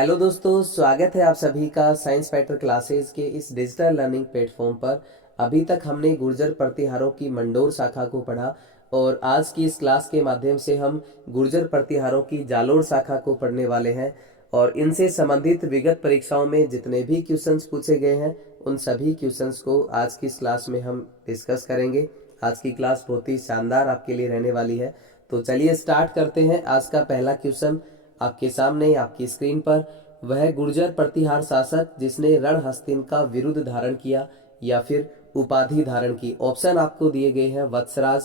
Hello दोस्तों, स्वागत है आप सभी का साइंस फैक्टर क्लासेस के इस डिजिटल लर्निंग प्लेटफॉर्म पर। अभी तक हमने गुर्जर प्रतिहारों की मंडोर शाखा को पढ़ा और आज की इस क्लास के माध्यम से हम गुर्जर प्रतिहारों की जालोर शाखा को पढ़ने वाले हैं। और इनसे संबंधित विगत परीक्षाओं में जितने भी क्वेश्चंस पूछे गए हैं उन सभी क्वेश्चंस को आज की इस क्लास में हम डिस्कस करेंगे। आज की क्लास बहुत ही शानदार आपके लिए रहने वाली है। तो चलिए स्टार्ट करते हैं। आज का पहला क्वेश्चन आपके सामने आपकी स्क्रीन पर, वह गुर्जर प्रतिहार शासक जिसने रणहस्तिन का विरुद्ध धारण किया या फिर उपाधि धारण की। ऑप्शन आपको दिए गए हैं वत्सराज,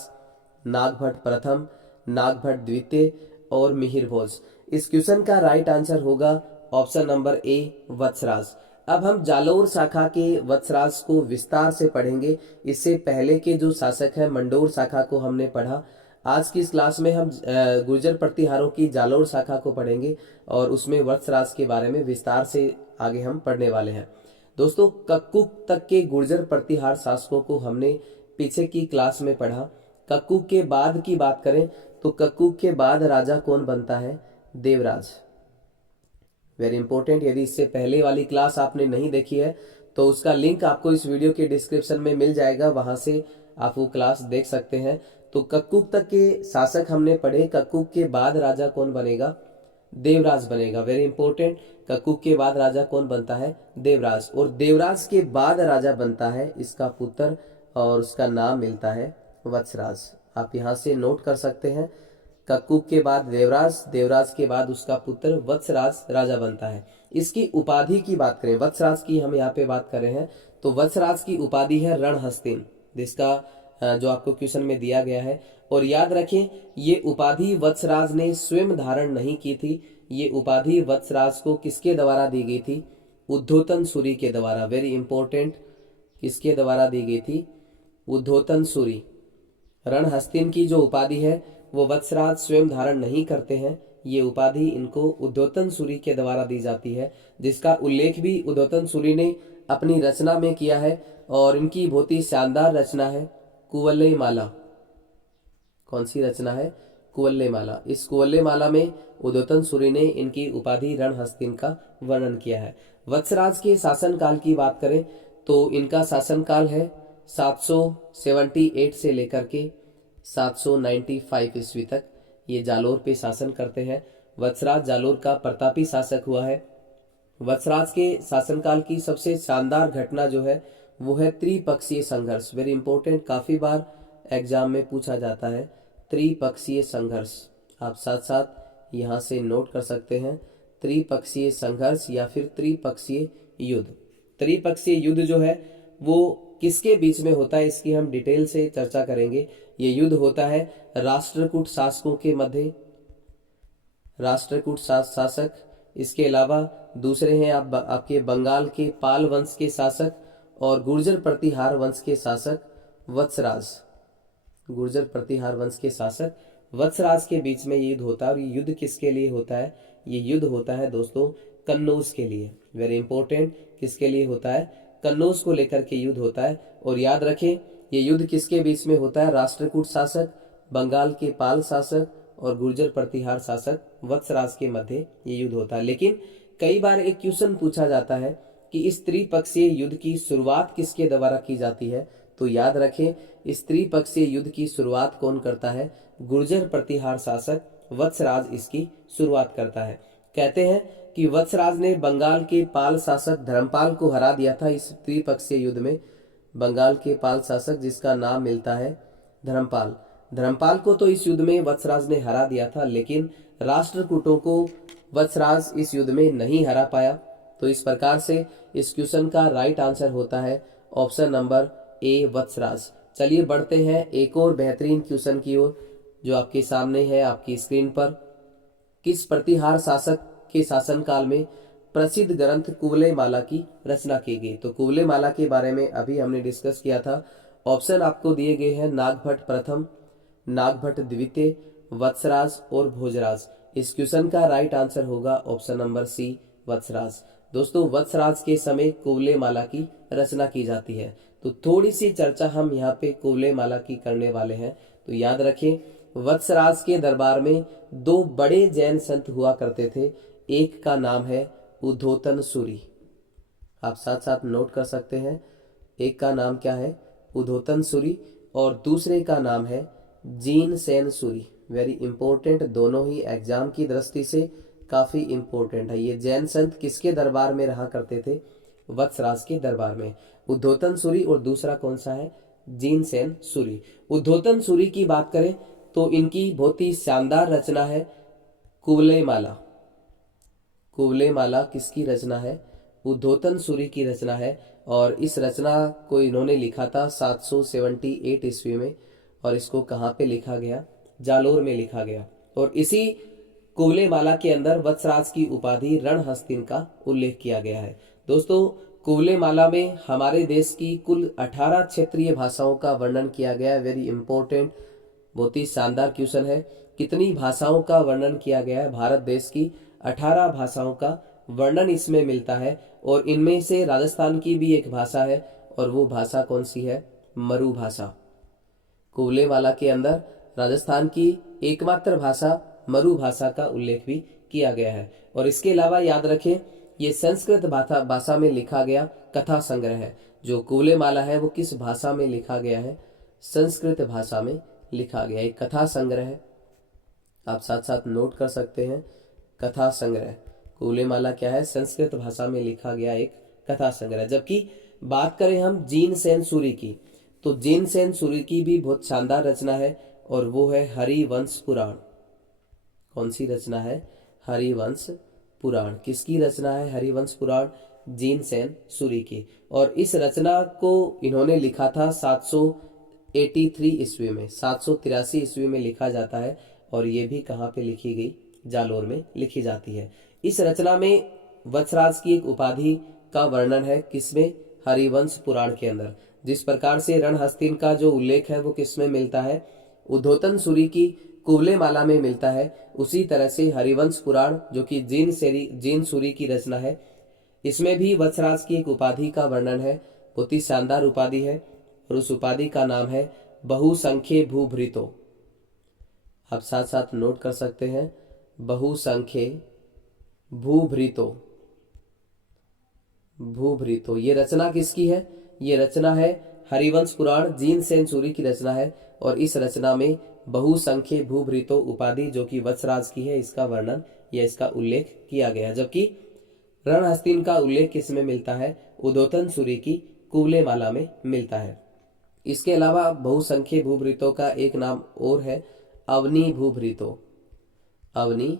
नागभट्ट प्रथम, नागभट्ट द्वितीय और मिहिर भोज। इस क्वेश्चन का राइट आंसर होगा ऑप्शन नंबर ए, वत्सराज। अब हम जालोर शाखा के वत्सराज को विस्तार से पढ़ेंगे। इससे पहले के जो शासक है मंडोर शाखा को हमने पढ़ा। आज की इस क्लास में हम गुर्जर प्रतिहारों की जालोर शाखा को पढ़ेंगे और उसमें वत्सराज के बारे में विस्तार से आगे हम पढ़ने वाले हैं। दोस्तों, कक्कुक तक के गुर्जर प्रतिहार शासकों को हमने पीछे की क्लास में पढ़ा। कक्कुक के बाद की बात करें तो कक्कुक के बाद राजा कौन बनता है? देवराज। Very important. यदि इससे पहले वाली क्लास आपने नहीं देखी है तो उसका लिंक आपको इस वीडियो के डिस्क्रिप्शन में मिल जाएगा, वहां से आप वो क्लास देख सकते हैं। तो कक्कुक तक के शासक हमने पढ़े। कक्कुक के बाद राजा कौन बनेगा? देवराज बनेगा। Very important. कक्कुक के बाद राजा कौन बनता है? देवराज। और देवराज के बाद राजा बनता है इसका पुत्र और उसका नाम मिलता है वत्सराज। आप यहाँ से नोट कर सकते हैं। कक्कुक के बाद देवराज, देवराज के बाद उसका पुत्र वत्सराज राजा बनता है। इसकी उपाधि की बात करें, वत्सराज की हम यहाँ पे बात कर रहे हैं, तो वत्सराज की उपाधि है रणहस्तिन, जिसका जो आपको क्वेश्चन में दिया गया है। और याद रखें, ये उपाधि वत्सराज ने स्वयं धारण नहीं की थी। ये उपाधि वत्सराज को किसके द्वारा दी गई थी? उद्धोतन सूरी के द्वारा। Very important. किसके द्वारा दी गई थी? उद्धोतन सूरी। रणहस्तिन की जो उपाधि है वो वत्सराज स्वयं धारण नहीं करते हैं। ये उपाधि इनको उद्धोतन सूरी के द्वारा दी जाती है, जिसका उल्लेख भी उद्धोतन सूरी ने अपनी रचना में किया है। और इनकी बहुत ही शानदार रचना है कुवलय माला। कौन सी रचना है? कुवलय माला। इस कुवलय माला में उद्धोतन सूरी ने इनकी उपाधि रणहस्तिन का वर्णन किया है। वत्सराज के शासनकाल की बात करें तो इनका शासनकाल है 778 से लेकर के 795 ईस्वी तक। ये जालोर पे शासन करते हैं। वत्सराज जालोर का प्रतापी शासक हुआ है। वत्सराज के शासनकाल की सबसे शानदार घटना जो है वो है त्रिपक्षीय संघर्ष। Very important. काफी बार एग्जाम में पूछा जाता है त्रिपक्षीय संघर्ष। आप साथ साथ यहाँ से नोट कर सकते हैं त्रिपक्षीय संघर्ष या फिर त्रिपक्षीय युद्ध। त्रिपक्षीय युद्ध जो है वो किसके बीच में होता है, इसकी हम डिटेल से चर्चा करेंगे। ये युद्ध होता है राष्ट्रकूट शासकों के मध्य। राष्ट्रकूट शासक, इसके अलावा दूसरे हैं आपके बंगाल के पाल वंश के शासक और गुर्जर प्रतिहार वंश के शासक वत्सराज। गुर्जर प्रतिहार वंश के शासक वत्सराज के बीच में ये युद्ध होता है। और ये युद्ध किसके लिए होता है? ये युद्ध होता है दोस्तों कन्नौज के लिए। Very important. किसके लिए होता है? कन्नौज को लेकर के युद्ध होता है। और याद रखें, ये युद्ध किसके बीच में होता है? राष्ट्रकूट शासक, बंगाल के पाल शासक और गुर्जर प्रतिहार शासक वत्सराज के मध्य ये युद्ध होता है। लेकिन कई बार एक क्वेश्चन पूछा जाता है कि इस त्रिपक्षीय युद्ध की शुरुआत किसके द्वारा की जाती है? तो याद रखें, इस त्रिपक्षीय युद्ध की शुरुआत कौन करता है? गुर्जर प्रतिहार शासक वत्सराज इसकी शुरुआत करता है। कहते हैं कि वत्सराज ने बंगाल के पाल शासक धर्मपाल को हरा दिया था इस त्रिपक्षीय युद्ध में। बंगाल के पाल शासक जिसका नाम मिलता है धर्मपाल, धर्मपाल को तो इस युद्ध में वत्सराज ने हरा दिया था, लेकिन राष्ट्रकूटों को वत्सराज इस युद्ध में नहीं हरा पाया। तो इस प्रकार से इस क्वेश्चन का राइट आंसर होता है ऑप्शन नंबर ए, वत्सराज। चलिए बढ़ते हैं एक और बेहतरीन क्वेश्चन की ओर जो आपके सामने है आपकी स्क्रीन पर। किस प्रतिहार शासक के शासनकाल में प्रसिद्ध ग्रंथ कुवलय माला की रचना की गई? तो कुवलय माला के बारे में अभी हमने डिस्कस किया था। ऑप्शन आपको दिए गए हैं नागभट्ट प्रथम, नागभट्ट द्वितीय, वत्सराज और भोजराज। इस क्वेश्चन का राइट आंसर होगा ऑप्शन नंबर सी, वत्सराज। दोस्तों, वत्सराज के समय कुवलय माला की रचना की जाती है। तो थोड़ी सी चर्चा हम यहाँ पे कुवलय माला की करने वाले हैं। तो याद रखें, वत्सराज के दरबार में दो बड़े जैन संत हुआ करते थे। एक का नाम है उद्धोतन सूरी। आप साथ साथ नोट कर सकते हैं, एक का नाम क्या है, उद्धोतन सूरी, और दूसरे का नाम है gene Sen Suri. Very important, दोनों ही एग्जाम की दृष्टि से काफी इंपॉर्टेंट है। ये जैन संत किसके दरबार में रहा करते थे, वत्सराज के दरबार में। उद्धोतन सूरी और दूसरा कौन सा है, जीन सेन सूरी। उद्धोतन सूरी की बात करें तो इनकी बहुत ही शानदार रचना है कुवलय माला। कुवलय माला किसकी रचना है, उद्धोतन सूरी की रचना है। और इस रचना को इन्होंने लिखा था 778 ईस्वी में, और इसको कहाँ पे लिखा गया, जालोर में लिखा गया। और इसी कुवलय माला के अंदर वत्सराज की उपाधि रणहस्तिन का उल्लेख किया गया है। दोस्तों, कुवलय माला में हमारे देश की कुल 18 क्षेत्रीय भाषाओं का वर्णन किया गया है। वेरी इंपॉर्टेंट, बहुत ही शानदार क्वेश्चन है। कितनी भाषाओं का वर्णन किया गया है, भारत देश की 18 भाषाओं का वर्णन इसमें मिलता है। और इनमें से राजस्थान की भी एक भाषा है, और वो भाषा कौन सी है, मरु भाषा। कुवलय माला के अंदर राजस्थान की एकमात्र भाषा मरु भाषा का उल्लेख भी किया गया है। और इसके अलावा याद रखें, ये संस्कृत भाषा में लिखा गया कथा संग्रह है। जो कुवलय माला है वो किस भाषा में लिखा गया है, संस्कृत भाषा में लिखा गया एक कथा संग्रह है। आप साथ साथ नोट कर सकते हैं, कथा संग्रह। कुवलय माला क्या है, संस्कृत भाषा में लिखा गया एक कथा संग्रह। जबकि बात करें हम जीन सेन सूरी की, तो जीन सेन सूरी की भी बहुत शानदार रचना है, और वो है हरिवंश पुराण। कौन सी रचना है, हरिवंश पुराण। किसकी रचना है हरिवंश पुराण, जीन सेन सूरी की। और इस रचना को इन्होंने लिखा था 783 ईस्वी में, 783 ईस्वी में लिखा जाता है। और ये भी कहाँ पे लिखी गई, जालोर में लिखी जाती है। इस रचना में वत्सराज की एक उपाधि का वर्णन है, किसमें, हरिवंश पुराण के अंदर। जिस प्रकार से रणहस्तिन का जो उल्लेख है वो किसमें मिलता है, उद्धोतन सूरी की कुवलय माला में मिलता है, उसी तरह से हरिवंश पुराण जो कि जीन सूरी की रचना है, इसमें भी वत्सराज की एक उपाधि का वर्णन है। बहुत ही शानदार उपाधि है, और उस उपाधि का नाम है बहुसंख्य भूभृतो। आप साथ साथ नोट कर सकते हैं, बहुसंख्य भूभृतो। भूभृतो ये रचना किसकी है, ये रचना है हरिवंश पुराण, जीन सेन सूरी की रचना है। और इस रचना में बहुसंख्य भूभृतो उपाधि जो कि वत्सराज की है, इसका वर्णन या इसका उल्लेख किया गया। जबकि रणहस्तिन का उल्लेख किसमें मिलता है, उद्धोतन सूरी की कुवलय माला में मिलता है। इसके अलावा बहुसंख्य भूभृतों का एक नाम और है, अवनी भूभृतो। अवनी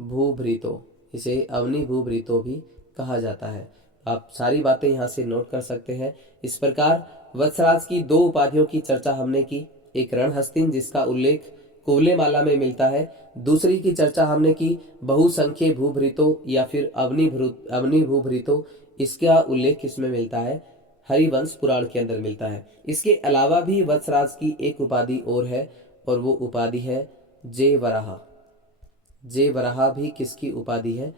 भूभृतो, इसे अवनी भूभृतो भी कहा जाता है। आप सारी बातें यहाँ से नोट कर सकते हैं। इस प्रकार वत्सराज की दो उपाधियों की चर्चा हमने की, एक रणहस्तिन जिसका उल्लेख कुवलय माला में मिलता है, दूसरी की चर्चा हमने की बहुसंख्य भूभृतों या फिर अवनी भूभृतों, इसका उल्लेख किसमें मिलता है, हरिवंश पुराण के अंदर मिलता है। इसके अलावा भी वत्सराज की एक उपाधि और है, और वो उपाधि है जय वराह। जय वराह भी किसकी उपाधि है,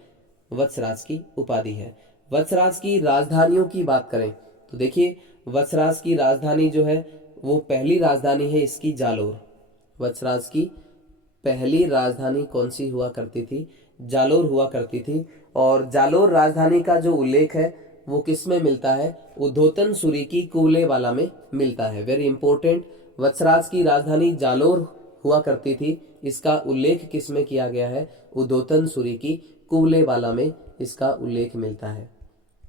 वत्सराज की उपाधि है। वत्सराज की राजधानियों की बात करें तो देखिए, वत्सराज की राजधानी जो है वो पहली राजधानी है इसकी जालोर। वत्सराज की पहली राजधानी कौन सी हुआ करती थी, जालोर हुआ करती थी। और जालोर राजधानी का जो उल्लेख है वो किस में मिलता है, उद्धोतन सूरी की कुवलय माला में मिलता है। वेरी इंपॉर्टेंट, वत्सराज की राजधानी जालोर हुआ करती थी, इसका उल्लेख किस में किया गया है, उद्धोतन सूरी की कुवलय माला में इसका उल्लेख मिलता है।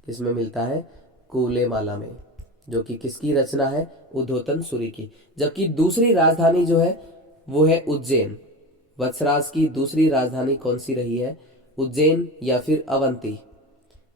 किसमें मिलता है, कुवलय माला में, जो कि किसकी रचना है, उद्धोतन सूरी की। जबकि दूसरी राजधानी जो है वो है उज्जैन। वत्सराज की दूसरी राजधानी कौन सी रही है, उज्जैन या फिर अवंती,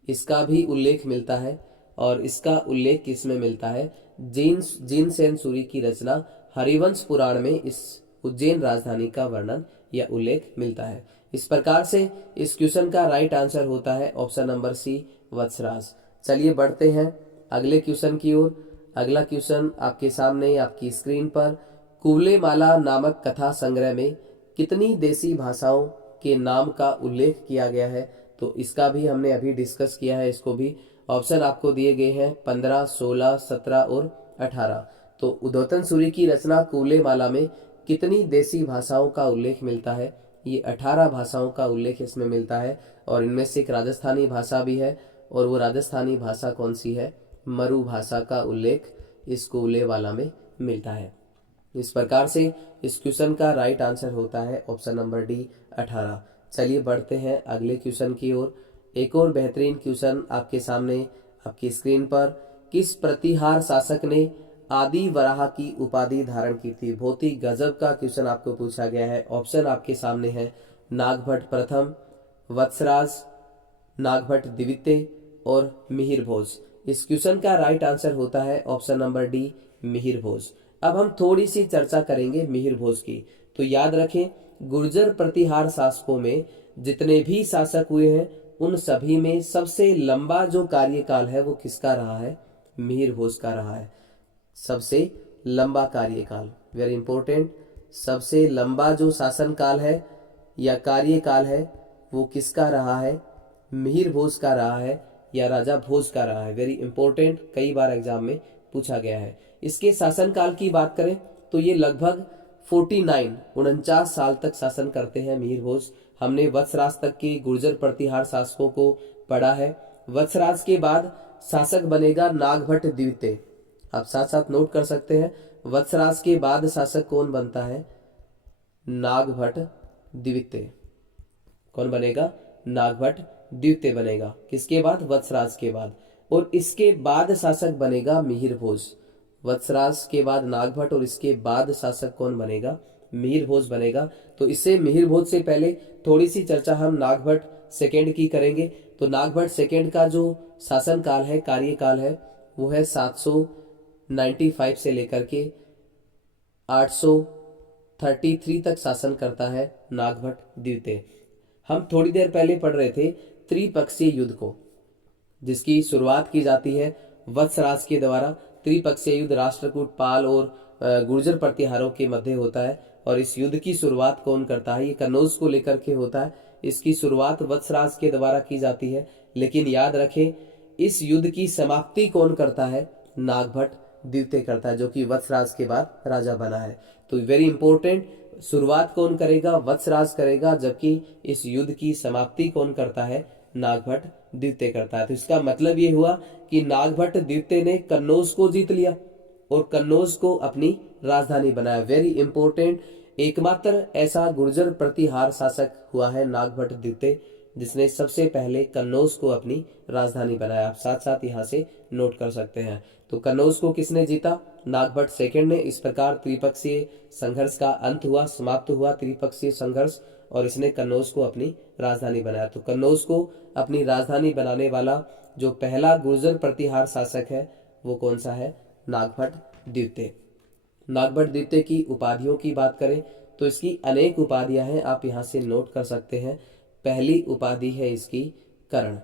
इसका भी उल्लेख मिलता है। और इसका उल्लेख किसमें मिलता है, जीन सेन सूरी की रचना हरिवंश पुराण में इस उज्जैन राजधानी का वर्णन या उल्लेख मिलता है। इस प्रकार से इस क्वेश्चन का राइट आंसर होता है ऑप्शन नंबर सी, वत्सराज। चलिए बढ़ते हैं अगले क्वेश्चन की ओर। अगला क्वेश्चन आपके सामने आपकी स्क्रीन पर, कुवलय माला नामक कथा संग्रह में कितनी देसी भाषाओं के नाम का उल्लेख किया गया है, तो इसका भी हमने अभी डिस्कस किया है। इसको भी ऑप्शन आपको दिए गए हैं 15, 16, 17 और 18। तो उद्धोतन सूरी की रचना कुवलय माला में कितनी देसी भाषाओं का उल्लेख मिलता है, ये 18 भाषाओं का उल्लेख इसमें मिलता है और इनमें से एक राजस्थानी भाषा भी है और वो राजस्थानी भाषा कौन सी है, मरु भाषा का उल्लेख इस कोलेवाला में मिलता है। इस प्रकार से इस क्वेश्चन का राइट आंसर होता है ऑप्शन नंबर डी 18। चलिए बढ़ते हैं अगले क्वेश्चन की ओर। एक और बेहतरीन क्वेश्चन आपके सामने आपकी स्क्रीन पर, किस प्रतिहार शासक ने आदि वराह की उपाधि धारण की थी। बहुत ही गजब का क्वेश्चन आपको पूछा गया है। ऑप्शन आपके सामने है नागभट्ट प्रथम, वत्सराज, नागभट्ट द्वितीय और मिहिर भोज। इस क्वेश्चन का राइट आंसर होता है ऑप्शन नंबर डी मिहिर भोज। अब हम थोड़ी सी चर्चा करेंगे मिहिर भोज की। तो याद रखें, गुर्जर प्रतिहार शासकों में जितने भी शासक हुए हैं उन सभी में सबसे लंबा जो कार्यकाल है वो किसका रहा है, मिहिर भोज का रहा है। सबसे लंबा कार्यकाल, वेरी इंपॉर्टेंट, सबसे लंबा जो शासन काल है या कार्यकाल है वो किसका रहा है, मिहिर भोज का रहा है या राजा भोज का रहा है। वेरी इंपॉर्टेंट, कई बार एग्जाम में पूछा गया है। इसके शासन काल की बात करें तो ये लगभग 49 साल तक शासन करते हैं मिहिर भोज। हमने वत्सराज तक के गुर्जर प्रतिहार शासकों को पढ़ा है। वत्सराज के बाद शासक बनेगा नागभट्ट द्वितीय। आप साथ साथ नोट कर सकते हैं, वत्सराज के बाद शासक कौन बनता है, नागभट्ट द्वितीय। कौन बनेगा, नागभट्ट द्वितीय बनेगा। किसके बाद, वत्सराज के बाद। और इसके बाद शासक बनेगा मिहिर भोज। वत्सराज के बाद नागभट्ट और इसके बाद शासक कौन बनेगा, मिहिर भोज बनेगा। तो इससे मिहिर भोज से पहले थोड़ी सी चर्चा हम नागभट्ट सेकेंड की करेंगे। तो नागभट्ट सेकेंड का जो शासन काल है, कार्यकाल है, वो है 795 से लेकर के 833 तक शासन करता है नागभट्ट द्वितीय। हम थोड़ी देर पहले पढ़ रहे थे त्रिपक्षीय युद्ध को, जिसकी शुरुआत की जाती है वत्सराज के द्वारा। त्रिपक्षीय युद्ध राष्ट्रकूट, पाल और गुर्जर प्रतिहारों के मध्य होता है। और इस युद्ध की शुरुआत कौन करता है, ये कन्नौज को लेकर के होता है। इसकी शुरुआत वत्सराज के द्वारा की जाती है। लेकिन याद रखें, इस युद्ध की समाप्ति कौन करता है, नागभट्ट द्वितीय करता है, जो कि वत्सराज के बाद राजा बना है। तो वेरी इंपॉर्टेंट, शुरुआत कौन करेगा, वत्सराज करेगा, जबकि इस युद्ध की समाप्ति कौन करता है, नागभट्ट द्वितीय करता है। तो इसका मतलब ये हुआ कि नागभट्ट द्वितीय ने कन्नौज को जीत लिया और कन्नौज को अपनी राजधानी बनाया। वेरी इंपॉर्टेंट, एकमात्र ऐसा गुर्जर प्रतिहार शासक हुआ है नागभट्ट द्वितीय जिसने सबसे पहले कन्नौज को अपनी राजधानी बनाया। आप साथ साथ यहाँ से नोट कर सकते हैं। तो कन्नौज को किसने जीता, नागभट्ट सेकंड ने। इस प्रकार त्रिपक्षीय संघर्ष का अंत हुआ, समाप्त हुआ त्रिपक्षीय संघर्ष, और इसने कन्नौज को अपनी राजधानी बनाया। तो कन्नौज को अपनी राजधानी बनाने वाला जो पहला गुर्जर प्रतिहार शासक है वो कौन सा है, नागभट्ट द्वितीय। नागभट्ट द्वितीय की उपाधियों की बात करें तो इसकी अनेक उपाधियां हैं, आप यहाँ से नोट कर सकते हैं। पहली उपाधि है इसकी कर्ण।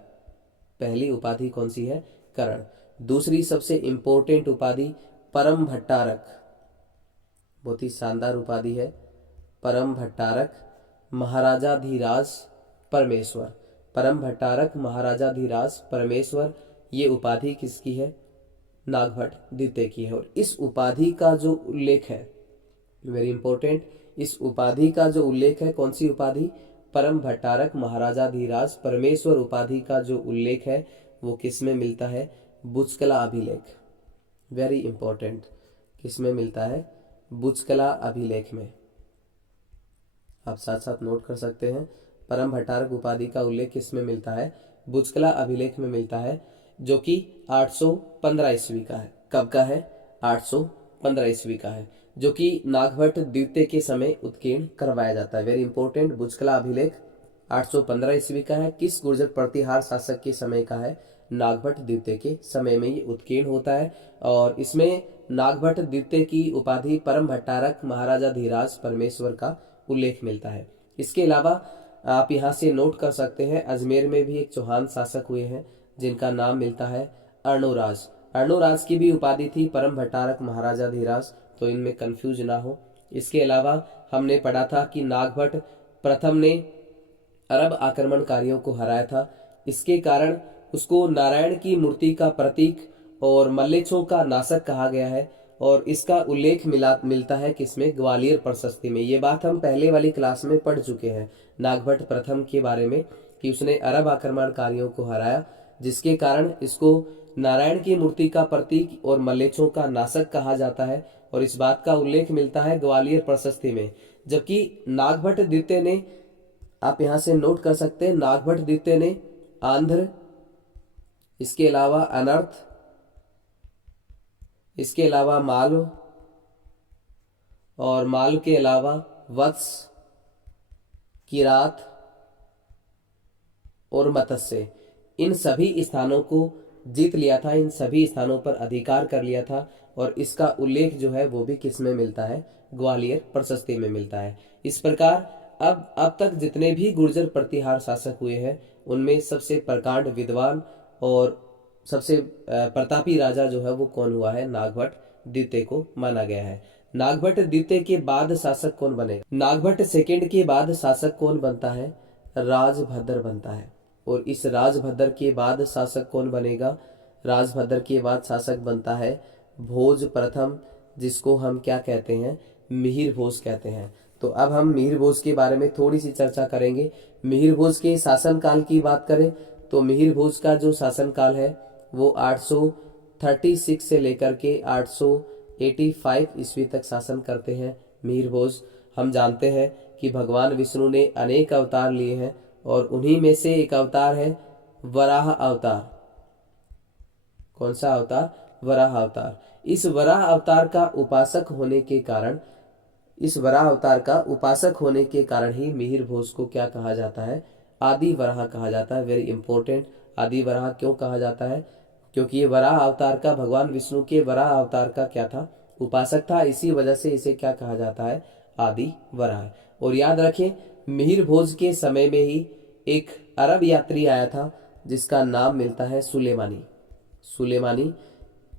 पहली उपाधि कौन सी है, कर्ण। दूसरी सबसे इंपॉर्टेंट उपाधि परम भट्टारक, बहुत ही शानदार उपाधि है, परम भट्टारक महाराजाधिराज परमेश्वर। परम भट्टारक महाराजाधिराज परमेश्वर, ये उपाधि किसकी है, नागभट्ट द्वितीय की है। और इस उपाधि का जो उल्लेख है, वेरी इंपॉर्टेंट, इस उपाधि का जो उल्लेख है, कौन सी उपाधि, परम भट्टारक महाराजाधिराज परमेश्वर उपाधि का जो उल्लेख है वो किस में मिलता है, बुचकला अभिलेख। वेरी इंपॉर्टेंट, किस में मिलता है, बुचकला अभिलेख में। आप साथ साथ नोट कर सकते हैं, परम भट्टारक उपाधि का उल्लेख किस में मिलता है, बुचकला अभिलेख में मिलता है, जो कि 815 ईस्वी का है। कब का है, 815 ईस्वी का है, जो कि नागभट्ट द्वितीय के समय उत्कीर्ण करवाया जाता है। वेरी इंपॉर्टेंट, बुचकला अभिलेख 815 ईस्वी का है। किस गुर्जर प्रतिहार शासक के समय का है, नागभट्ट द्वितीय के समय में ये उत्कीर्ण होता है। और इसमें नागभट्ट द्वितीय की उपाधि परम भट्टारक महाराजाधिराज परमेश्वर का उल्लेख मिलता है। इसके अलावा आप यहाँ से नोट कर सकते हैं, अजमेर में भी एक चौहान शासक हुए हैं जिनका नाम मिलता है अर्णोराज। अर्णोराज की भी उपाधि थी परम भट्टारक महाराजाधिराज, तो इनमें कंफ्यूज ना हो। इसके अलावा हमने पढ़ा था कि नागभट्ट प्रथम ने अरब आक्रमणकारियों को हराया था। इसके कारण उसको नारायण की मूर्ति का प्रतीक और मल्लेच्छों का नाशक कहा गया है। और इसका उल्लेख मिलता है किसमें, ग्वालियर प्रशस्ति में। ये बात हम पहले वाली क्लास में पढ़ चुके हैं नागभट्ट प्रथम के बारे में, कि उसने अरब आक्रमणकारियों को हराया, जिसके कारण इसको नारायण की मूर्ति का प्रतीक और मल्लेच्छों का नाशक कहा जाता है, और इस बात का उल्लेख मिलता है ग्वालियर प्रशस्ति में। जबकि नागभट्ट द्वितीय ने, आप यहां से नोट कर सकते हैं, नागभट्ट द्वितीय ने आंध्र, इसके अलावा अनर्थ, इसके अलावा मालव, और मालव के अलावा वत्स, किरात और मत्स्य, इन सभी स्थानों को जीत लिया था, इन सभी स्थानों पर अधिकार कर लिया था, और इसका उल्लेख जो है वो भी किसमें मिलता है, ग्वालियर प्रशस्ति में मिलता है। इस प्रकार अब तक जितने भी गुर्जर प्रतिहार शासक हुए हैं उनमें सबसे प्रकांड विद्वान और सबसे प्रतापी राजा जो है वो कौन हुआ है, नागभट्ट द्वितीय को माना गया है। नागभट्ट द्वितीय के बाद शासक कौन बने, नागभट्ट सेकंड के बाद शासक कौन बनता है, राजभद्र बनता है। और इस राजभद्र के बाद शासक कौन बनेगा, राजभद्र के बाद शासक बनता है भोज प्रथम, जिसको हम क्या कहते हैं, मिहिर भोज कहते हैं। तो अब हम मिहिर भोज के बारे में थोड़ी सी चर्चा करेंगे। मिहिर भोज के शासनकाल की बात करें तो मिहिर भोज का जो शासनकाल है वो 836 से लेकर के 885 ईस्वी तक शासन करते हैं मिहिर भोज। हम जानते हैं कि भगवान विष्णु ने अनेक अवतार लिए हैं, और उन्हीं में से एक अवतार है वराह अवतार। कौन सा अवतार, वराह अवतार। इस वराह अवतार का उपासक होने के कारण, इस वराह अवतार का उपासक होने के कारण ही मिहिर भोज को क्या कहा जाता है, आदि वराह कहा जाता है। वेरी इंपॉर्टेंट, आदि वराह क्यों कहा जाता है, क्योंकि ये वराह अवतार का, भगवान विष्णु के वराह अवतार का क्या था, उपासक था, इसी वजह से इसे क्या कहा जाता है, आदि वराह। और याद रखें मिहिर भोज के समय में ही एक अरब यात्री आया था जिसका नाम मिलता है सुलेमानी। सुलेमानी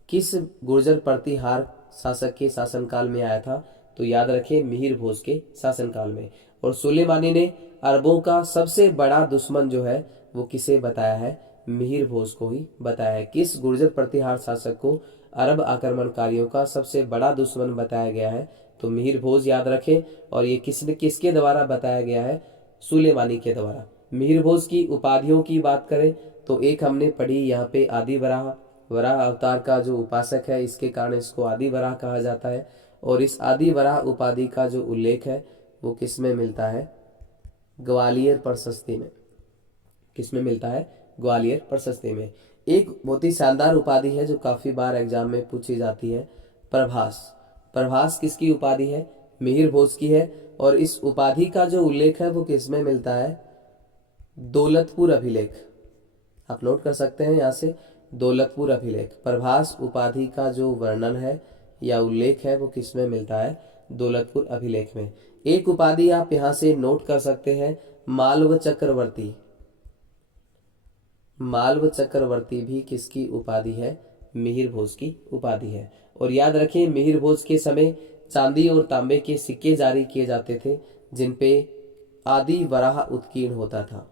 किस गुर्जर प्रतिहार शासक के शासनकाल में आया था, तो याद रखें मिहिर भोज के शासनकाल में। और सुलेमानी ने अरबों का सबसे बड़ा दुश्मन जो है वो किसे बताया है, मिहिर भोज को ही बताया है। किस गुर्जर प्रतिहार शासक को अरब आक्रमणकारियों का सबसे बड़ा दुश्मन बताया गया है, तो मिहिर भोज याद रखें। और ये किसके द्वारा बताया गया है, सुलेमानी के द्वारा। मिहिर भोज की उपाधियों की बात करें तो एक हमने पढ़ी यहाँ पे आदि वराह, वराह अवतार का जो उपासक है इसके कारण इसको आदि वराह कहा जाता है। और इस आदि वराह उपाधि का जो उल्लेख है वो किस में मिलता है, ग्वालियर प्रशस्ति में। किस में मिलता है, ग्वालियर प्रशस्ति में। एक बहुत ही शानदार उपाधि है जो काफी बार एग्जाम में पूछी जाती है, प्रभास। प्रभास किसकी उपाधि है, मिहिर भोज की है। और इस उपाधि का जो उल्लेख है वो किस में मिलता है, दौलतपुर अभिलेख। आप नोट कर सकते हैं यहाँ से, दौलतपुर अभिलेख। प्रभास उपाधि का जो वर्णन है या उल्लेख है वो किस में मिलता है, दौलतपुर अभिलेख में। एक उपाधि आप यहाँ से नोट कर सकते हैं, मालव चक्रवर्ती। मालव चक्रवर्ती भी किसकी उपाधि है, मिहिर भोज की उपाधि है। और याद रखें मिहिर भोज के समय चांदी और तांबे के सिक्के जारी किए जाते थे जिनपे आदि वराह उत्कीर्ण होता था।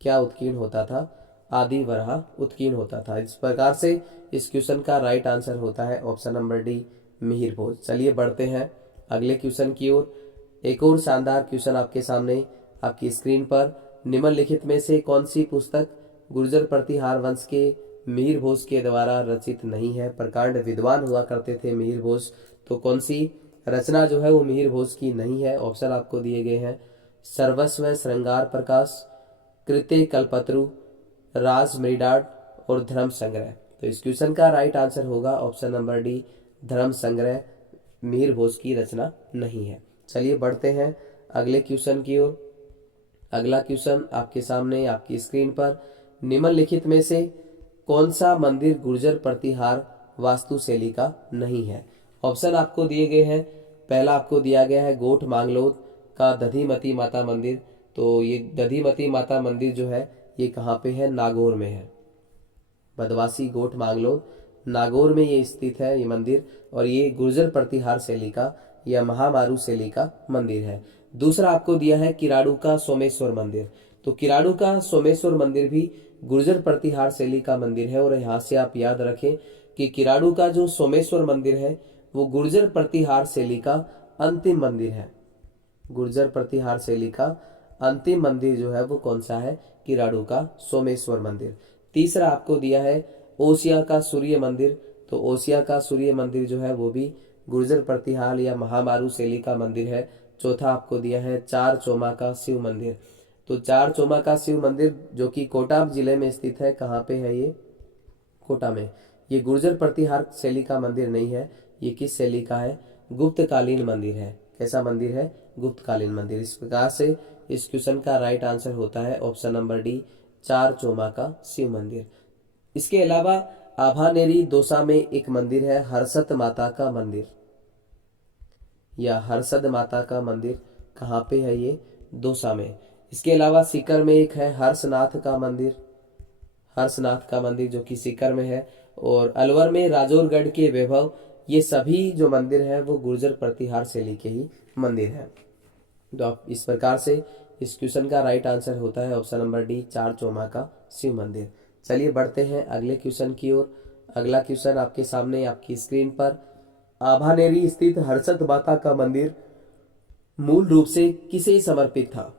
क्या उत्कीर्ण होता था, आदि वराह उत्कीर्ण होता था। इस प्रकार से इस क्वेश्चन का राइट आंसर होता है ऑप्शन नंबर डी, मिहिर भोज। चलिए बढ़ते हैं अगले क्वेश्चन की ओर। एक और शानदार क्वेश्चन आपके सामने आपकी स्क्रीन पर, निम्नलिखित में से कौन सी पुस्तक गुर्जर प्रतिहार वंश के मिहिर भोज के द्वारा रचित नहीं है। प्रकांड विद्वान हुआ करते थे मिहिर भोज, तो कौन सी रचना जो है वो मिहिर भोज की नहीं है। ऑप्शन आपको दिए गए हैं, सर्वस्व श्रृंगार प्रकाश, कृत्य कल्पत्रु, राज मृडाट और धर्म संग्रह। तो इस क्वेश्चन का राइट आंसर होगा ऑप्शन नंबर डी, धर्म संग्रह मिहिर भोज की रचना नहीं है। चलिए बढ़ते हैं अगले क्वेश्चन की ओर। अगला क्वेश्चन आपके सामने आपकी स्क्रीन पर, निम्नलिखित में से कौन सा मंदिर गुर्जर प्रतिहार वास्तुशैली का नहीं है। ऑप्शन आपको दिए गए हैं, पहला आपको दिया गया है गोठ मांगलोद का दधिमती माता मंदिर। तो ये दधिमती माता मंदिर जो है ये कहाँ पे है, नागौर में है। बदवासी गोठ मांगलोद नागौर में ये स्थित है ये मंदिर, और ये गुर्जर प्रतिहार शैली का या महामारू शैली का मंदिर है। दूसरा आपको दिया है किराड़ू का सोमेश्वर मंदिर। तो किराड़ू का सोमेश्वर मंदिर भी गुर्जर प्रतिहार शैली का मंदिर है। और यहाँ से आप याद रखें कि किराड़ू का जो सोमेश्वर मंदिर है वो गुर्जर प्रतिहार शैली का अंतिम मंदिर है। गुर्जर प्रतिहार शैली का अंतिम मंदिर जो है वो कौन सा है? किराड़ू का सोमेश्वर मंदिर। तीसरा आपको दिया है ओसिया का सूर्य मंदिर। तो ओसिया का सूर्य मंदिर जो है वो भी गुर्जर प्रतिहार या महामारू शैली का मंदिर है। चौथा आपको दिया है चार चोमा का शिव मंदिर। तो चार चोमा का शिव मंदिर जो कि कोटा जिले में स्थित है। कहाँ पे है ये? कोटा में। ये गुर्जर प्रतिहार शैली का मंदिर नहीं है। ये किस शैली का है? गुप्तकालीन मंदिर है। कैसा मंदिर है? गुप्तकालीन मंदिर। इस प्रकार से इस क्वेश्चन का राइट आंसर होता है ऑप्शन नंबर डी, चार चोमा का शिव मंदिर। इसके अलावा आभानेरी दौसा में एक मंदिर है हर्षद माता का मंदिर, या हर्षद माता का मंदिर। कहाँ पे है ये? दौसा में। इसके अलावा सीकर में एक है हर्षनाथ का मंदिर, हर्षनाथ का मंदिर जो कि सीकर में है। और अलवर में राजौरगढ़ के वैभव, ये सभी जो मंदिर है वो गुर्जर प्रतिहार शैली के ही मंदिर है। तो आप इस प्रकार से इस क्वेश्चन का राइट आंसर होता है ऑप्शन नंबर डी, चार चोमा का शिव मंदिर। चलिए बढ़ते हैं अगले क्वेश्चन की ओर। अगला क्वेश्चन आपके सामने आपकी स्क्रीन पर, आभानेरी स्थित हर्षद माता का मंदिर मूल रूप से किसे समर्पित था?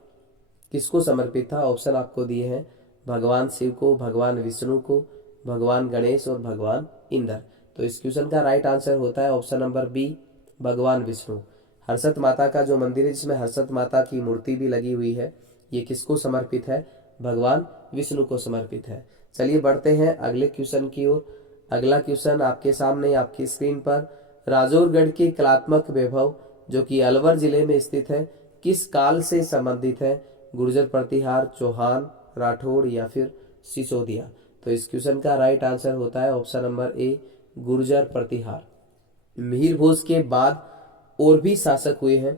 किसको समर्पित था? ऑप्शन आपको दिए हैं भगवान शिव को, भगवान विष्णु को, भगवान गणेश और भगवान इंद्र। तो इस क्वेश्चन का राइट आंसर होता है ऑप्शन नंबर बी, भगवान विष्णु। हर्षद माता का जो मंदिर है जिसमें हर्षद माता की मूर्ति भी लगी हुई है, ये किसको समर्पित है? भगवान विष्णु को समर्पित है। चलिए बढ़ते हैं अगले क्वेश्चन की ओर। अगला क्वेश्चन आपके सामने आपकी स्क्रीन पर, राजौरगढ़ के कलात्मक वैभव जो कि अलवर जिले में स्थित है किस काल से संबंधित है? गुर्जर प्रतिहार, चौहान, राठौड़ या फिर सिसोदिया। तो इस क्वेश्चन का राइट आंसर होता है ऑप्शन नंबर ए, गुर्जर प्रतिहार। मिहिर भोज के बाद और भी शासक हुए हैं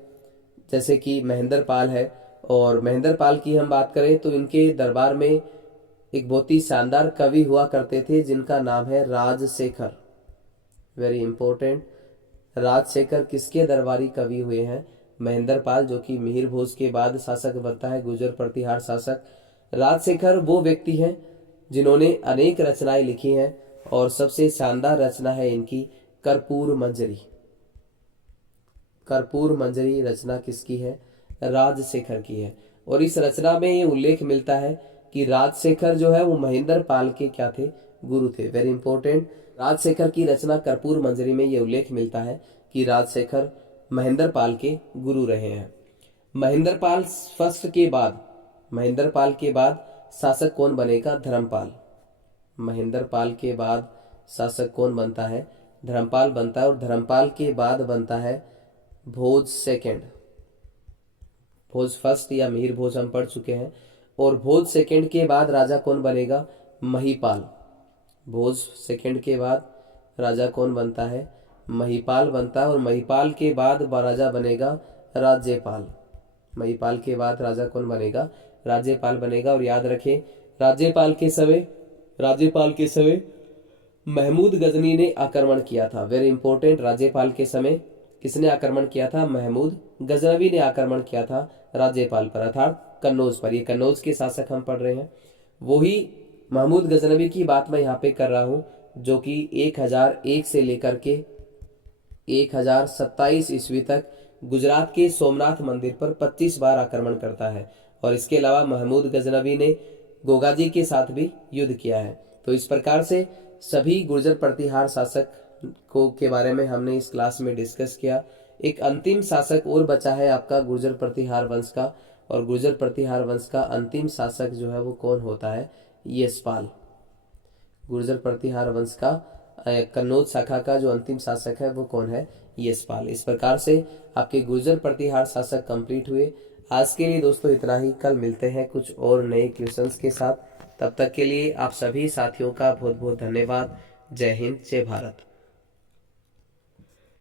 जैसे कि महेंद्र पाल है, और महेंद्र पाल की हम बात करें तो इनके दरबार में एक बहुत ही शानदार कवि हुआ करते थे जिनका नाम है राजशेखर। वेरी इंपॉर्टेंट, राजशेखर किसके दरबारी कवि हुए हैं? महेंद्र पाल, जो कि मिहिर भोज के बाद शासक बनता है, गुर्जर प्रतिहार शासक। राजशेखर वो व्यक्ति हैं जिन्होंने अनेक रचनाएं लिखी हैं और सबसे शानदार रचना है इनकी कर्पूर मंजरी। कर्पूर मंजरी रचना किसकी है? राजशेखर की है। और इस रचना में ये उल्लेख मिलता है कि राजशेखर जो है वो महेंद्र पाल के क्या थे? गुरु थे। वेरी इंपॉर्टेंट, राजशेखर की रचना कर्पूर मंजरी में ये उल्लेख मिलता है कि राजशेखर महेंद्र पाल के गुरु रहे हैं। महेंद्र पाल फर्स्ट के बाद, महेंद्र पाल के बाद शासक कौन बनेगा? धर्मपाल। महेंद्र पाल के बाद शासक कौन बनता है? धर्मपाल बनता है। और धर्मपाल के बाद बनता है भोज सेकंड। भोज फर्स्ट या मिहिर भोज हम पढ़ चुके हैं। और भोज सेकंड के बाद राजा कौन बनेगा? महिपाल। भोज सेकंड के बाद राजा कौन बनता है? महिपाल बनता है। और महिपाल के बाद राजा बनेगा राज्यपाल। महिपाल के बाद राजा कौन बनेगा? राज्यपाल बनेगा। और याद रखें, राज्यपाल के समय महमूद गजनी ने आक्रमण किया था। वेरी इंपॉर्टेंट, राज्यपाल के समय किसने आक्रमण किया था? महमूद गजनवी ने आक्रमण किया था राज्यपाल पर, अर्थात कन्नौज पर। ये कन्नौज के शासक हम पढ़ रहे हैं, वही महमूद गजनवी की बात मैं यहाँ पे कर रहा हूँ, जो कि 1001 से लेकर के 1027 ईस्वी तक गुजरात के सोमनाथ मंदिर पर 25 बार आक्रमण करता है। और इसके अलावा महमूद गजनवी ने गोगाजी के साथ भी युद्ध किया है। तो इस प्रकार से सभी गुर्जर प्रतिहार शासक को के बारे में हमने इस क्लास में डिस्कस किया। एक अंतिम शासक और बचा है आपका गुर्जर प्रतिहार वंश का, और गुर्जर प्रतिहार वंश का अंतिम शासक जो है वो कौन होता है? यशपाल। गुर्जर प्रतिहार वंश का कन्नौज शाखा का जो अंतिम शासक है वो कौन है? यशपाल। इस प्रकार से आपके गुर्जर प्रतिहार शासक कंप्लीट हुए। आज के लिए दोस्तों इतना ही। कल मिलते हैं कुछ और नए क्वेश्चंस के साथ। तब तक के लिए आप सभी साथियों का बहुत बहुत धन्यवाद। जय हिंद, जय भारत।